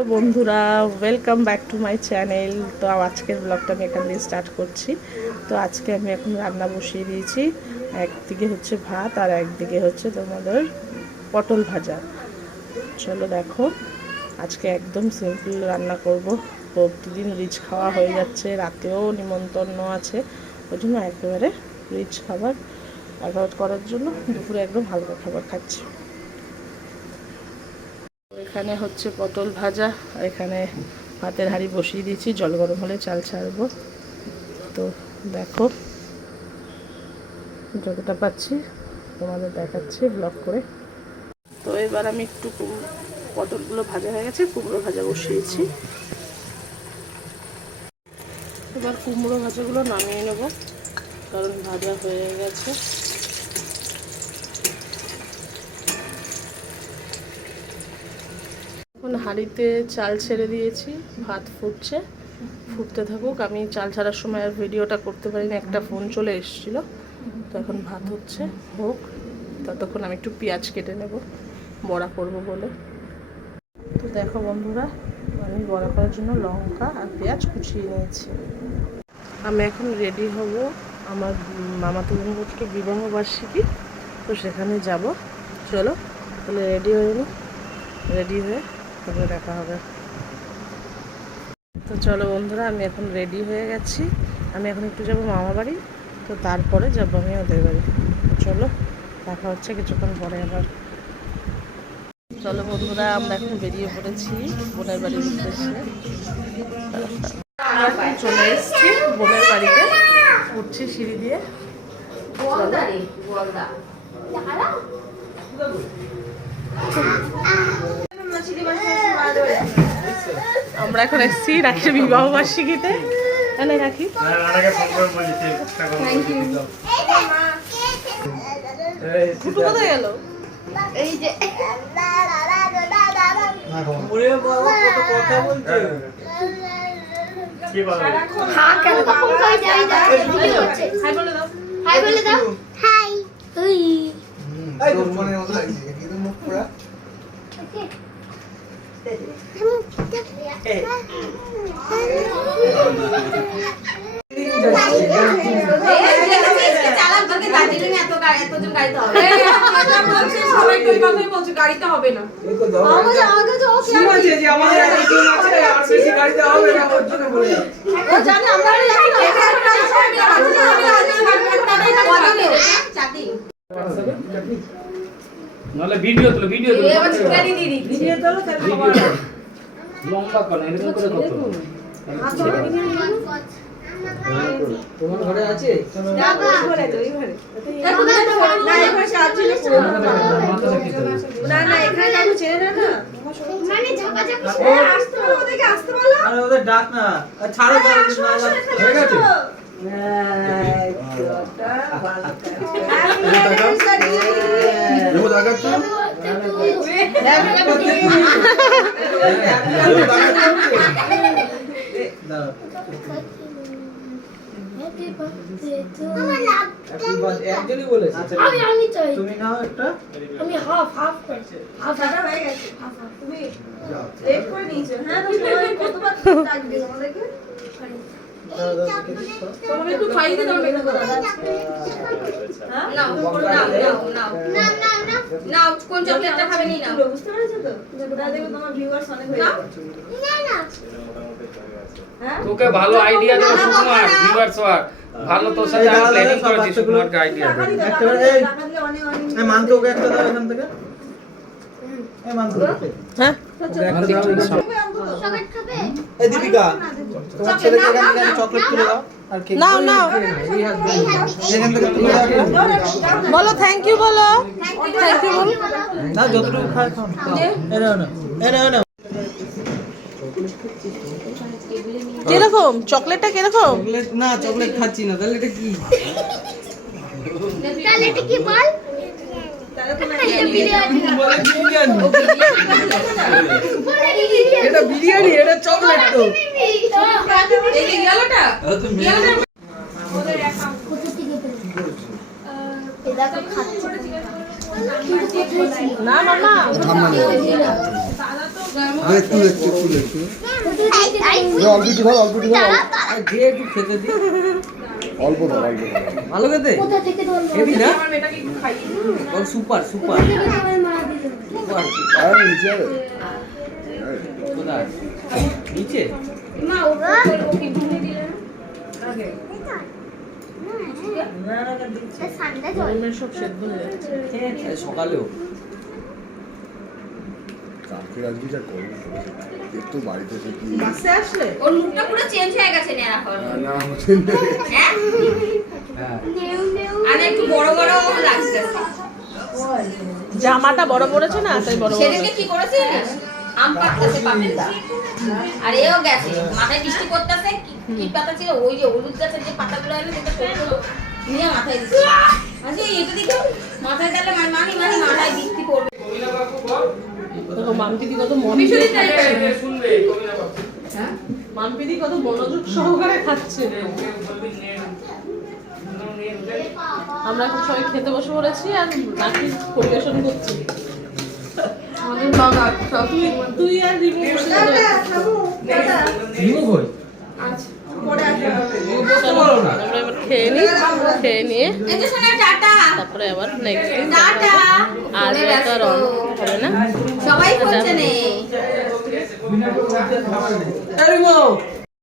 তো বন্ধুরা, welcome back to my channel. তো আজকের ব্লগটা আমি এখান দিয়ে স্টার্ট করছি। তো আজকে আমি এখন রান্না বসিয়ে দিয়েছি। একদিকে হচ্ছে ভাত আর একদিকে হচ্ছে তোমাদের পটল ভাজা। চলো দেখো, আজকে একদম সিম্পল রান্না করব। প্রতিদিন রিচ খাওয়া হয়ে যাচ্ছে, রাতেও নিমন্ত্রণ আছে, ওই জন্য একেবারে রিচ খাবার অ্যাভয়েড করার জন্য দুপুরে একদম হালকা খাবার খাচ্ছি। এখানে হচ্ছে পটল ভাজা, আর এখানে ভাতের হাঁড়ি বসিয়ে দিয়েছি, জল গরম হলে চাল ছাড়বো। তো দেখো, যতটা পাচ্ছি তোমাদের দেখাচ্ছি ব্লগ করে। তো এবার আমি একটু পটলগুলো ভাজা হয়ে গেছে, কুমড়ো ভাজা বসিয়েছি। এবার কুমড়ো ভাজাগুলো নামিয়ে নেব, কারণ ভাজা হয়ে গেছে। এখন হাঁড়িতে চাল ছেড়ে দিয়েছি, ভাত ফুটতে থাকুক। আমি চাল ছাড়ার সময় আর ভিডিওটা করতে পারিনি, একটা ফোন চলে এসেছিলো। তো এখন ভাত হচ্ছে, হোক, ততক্ষণ আমি একটু পেঁয়াজ কেটে নেব, বড়া করব বলে। তো দেখো বন্ধুরা, আমি বড়া করার জন্য লঙ্কা আর পেঁয়াজ কুচিয়ে নিয়েছি। আমি এখন রেডি হব, আমার মামাতো বোনকে বিবাহবার্ষিকী, তো সেখানে যাব। চলো তাহলে রেডি হয়ে নিই, রেডি হয়ে তারপরে দেখা হবে। তো চলো বন্ধুরা, আমি এখন রেডি হয়ে গেছি। আমি এখন একটু যাবো মামা বাড়ি, তো তারপরে যাবো আমি ওদের বাড়ি। চলো দেখা হচ্ছে কিছুক্ষণ পরে আবার। চলো বন্ধুরা, আমরা এখন বেরিয়ে পড়েছি বোনের বাড়ির উদ্দেশ্যে। চলে এসেছি বোনের বাড়িতে, উঠছি সিঁড়ি দিয়ে। আমরা এখন এসেছি রাখির বিবাহ বার্ষিকীতে। রাখি কোথায় গেল? এই যে গাড়িতে হবে না, ভিডিও তোলো, ভিডিও তোলো, লম্বা করে এরকম করে কত তোমার ঘরে আছে? না ঘরে তো এই ঘরে দেখো না, না এই ঘরে সাহায্য করছে না, না এখানে কাকু চেনে না, মানে ঝাপা ঝাপা আসতে হবে, ওদেরকে আসতে বলো। আরে ওদের ডাক না, ছাড়ো ছাড়ো, হয়ে গেছে। তুমি নাও একটা, আমি হাফ হাফ করছি, হাফ দাদা হয়ে গেছে, হাফ হাফ তুমি এক করে নিয়েছো। হ্যাঁ তুমি কতবার ডাকবে আমাদেরকে, তোমাকে একটু খাইয়ে দিতে হবে না দাদা। হ্যাঁ নাও নাও নাও নাও নাও, কোন চকলেটটা খাবে নি নাও, বুঝতে পেরেছো তো? দাদা দেখো তোমার ভিউয়ার্স অনেক হয়ে গেছে। না না তোকে ভালো আইডিয়া দাও সুকুমার, ভিউয়ার্স হওয়ার ভালো, তোর সাথে আমি প্ল্যানিং করেছি সুকুমারকে আইডিয়া দাও। এই মানতো ওকে একটা দাও এখান থেকে, এই মানতো, হ্যাঁ চকলেট খাবে। এই দীপিকা, তোমার ছেলেকে এখানে চকলেট তুলে দাও আর কেক নাও নাও, এই হাত দিয়ে এখান থেকে তুলে দাও, বলো থ্যাংক ইউ, বলো থ্যাংক ইউ বলো না, যতটুকু খায় খাও। এই নাও না, এই নাও না। কিরকম চকলেটটা, কিরকম চকলেট? না চকলেট খাচ্ছি না, তাহলে এটা কি? তাহলে এটা কি বল? এটা বিরিয়ানি, এটা চকলেট তো। না মামা একটু অল্প একটু ধর যে একটু খেতে দি অল্প ধর ভালো খেতে হেভি না বল সুপার সুপার সুপার আর নিচে কোথায় নিচে গরমের সব সেদ্ধ হয়ে যাচ্ছে। সকালেও কালকে আজকে যা গরম পড়েছে একটু বাড়িতে এসে কি বাসে আসলে ওর মুখটা পুরো চেঞ্জ হয়ে গেছে নেড়া হওয়ার পর। না হচ্ছেন হ্যাঁ হ্যাঁ আর একটু বড় বড় লাগছে। জামাটা বড় পড়েছে না তাই বড় বড় সেদিনকে কি করেছে আম পাতাছে পাপেলদা আর এও গেছে মাথায় বৃষ্টি পড়তেছে কি পাতা ছিল ওই যে হলুদ গাছের যে পাতাগুলো আছে সেটা ছোট নিয়ে মাথায় দিচ্ছে আচ্ছা এটা দেখো মাথায় দিলে মানি মাথায় বৃষ্টি পড়বে দেখো মাম্পিদি কত মন ভীষণই দিয়ে তাই খাচ্ছে। শুনবে হ্যাঁ মাম্পিদি কত মনোযোগ সহকারে খাচ্ছে। আমরা এখন সবাই খেতে বসে পড়েছি আর নাকি পরিবেশন করছি। আমাদের বাবা তুই আর রিমু বসে খেতে বসেছি। রিমু কই চলো, আমরা এবার খেয়ে নিয়ে এই যে সোনা টাটা তারপরে আবার নেক্সট দিন টাটা আর তো আর on হবে না। সবাই করছে নে রিমু